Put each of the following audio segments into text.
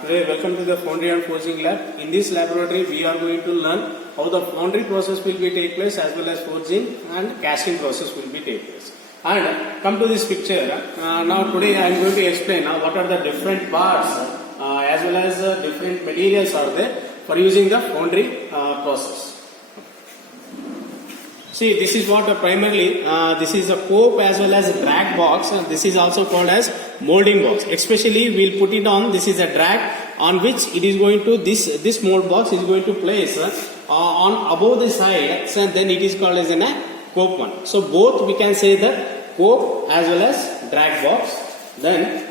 Today, welcome to the Foundry and Forging Lab. In this laboratory, we are going to learn how the foundry process will be take place as well as forging and casting process will be take place. And come to this picture. Now today I am going to explain what are the different parts as well as different materials are there for using the foundry process. See, this is what primarily this is a cope as well as a drag box. This is also called as molding box. Especially we'll put it on. This is a drag on which it is going to this mold box is going to place on above the side. So then it is called as a cope one. So both we can say that cope as well as drag box. Then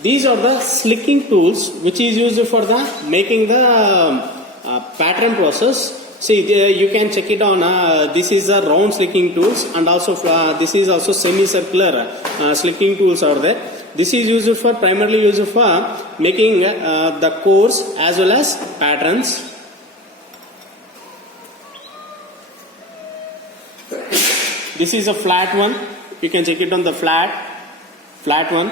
these are the slicking tools which is used for the making the pattern process. See, you can check it on. This is a round slicking tools, and also this is also semicircular slicking tools are there. This is used for primarily used for making the cores as well as patterns. This is a flat one. You can check it on the flat one.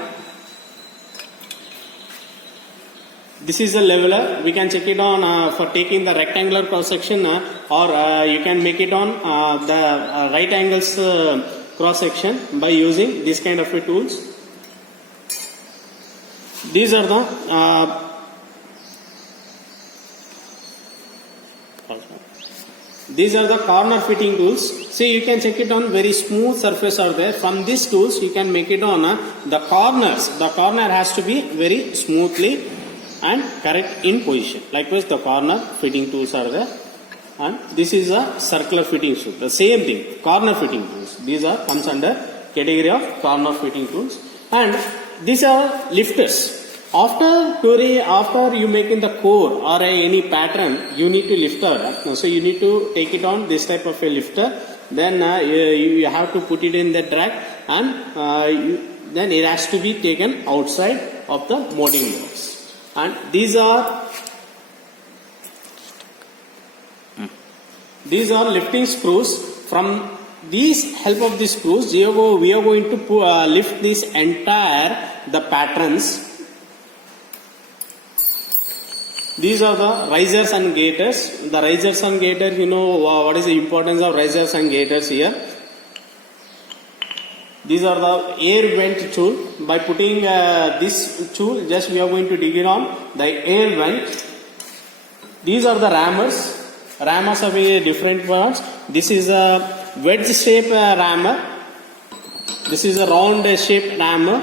This is a leveler. We can check it on for taking the rectangular cross section, or you can make it on the right angles cross section by using this kind of tools. These are the corner fitting tools. See, you can check it on very smooth surface are there. From these tools, you can make it on the corners. The corner has to be very smoothly and correct in position. Likewise, the corner fitting tools are there, and this is a circular fitting tool. The same thing, corner fitting tools. These are comes under category of corner fitting tools, and these are lifters. After you making the core or any pattern, you need to lifter. So you need to take it on this type of a lifter. Then you have to put it in the drag, and then it has to be taken outside of the molding box. And these are lifting screws. From these help of these screws, we are going to lift this entire the patterns. These are the risers and gaiters. The risers and gaiters, you know what is the importance of risers and gaiters here. These are the air vent tool. By putting this tool, just we are going to dig it on the air vent. These are the rammers. Rammers have different parts. This is a wedge shape rammer. This is a round shape rammer.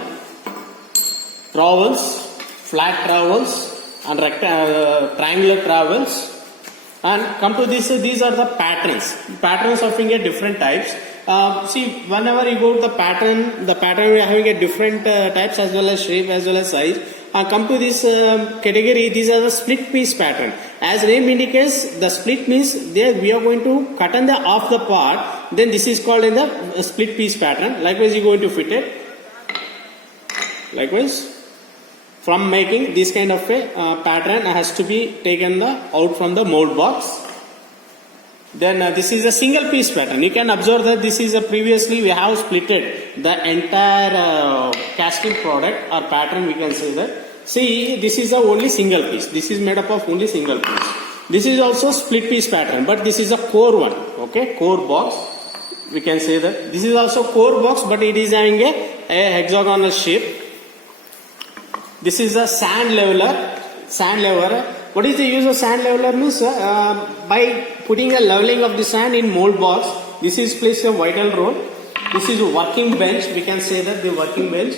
Trowels, flat trowels, and triangular trowels. And come to this, these are the patterns. Patterns of different types. See, whenever you go to the pattern we are having a different types as well as shape as well as size. Come to this category, these are the split piece pattern. As name indicates, the split means there we are going to cut on the off the part. Then this is called in the split piece pattern. Likewise, you are going to fit it. Likewise, from making this kind of a pattern has to be taken out from the mold box. Then this is a single piece pattern. You can observe that this is previously we have splitted the entire casting product or pattern, we can say that. See, this is a only single piece. This is made up of only single piece. This is also split piece pattern, but this is a core one. Okay, core box. We can say that this is also core box, but it is having a hexagonal shape. This is a sand leveler. Sand leveler. What is the use of sand leveler means? By putting a leveling of the sand in mold box, this is placed a vital role. This is a working bench. We can say that the working bench.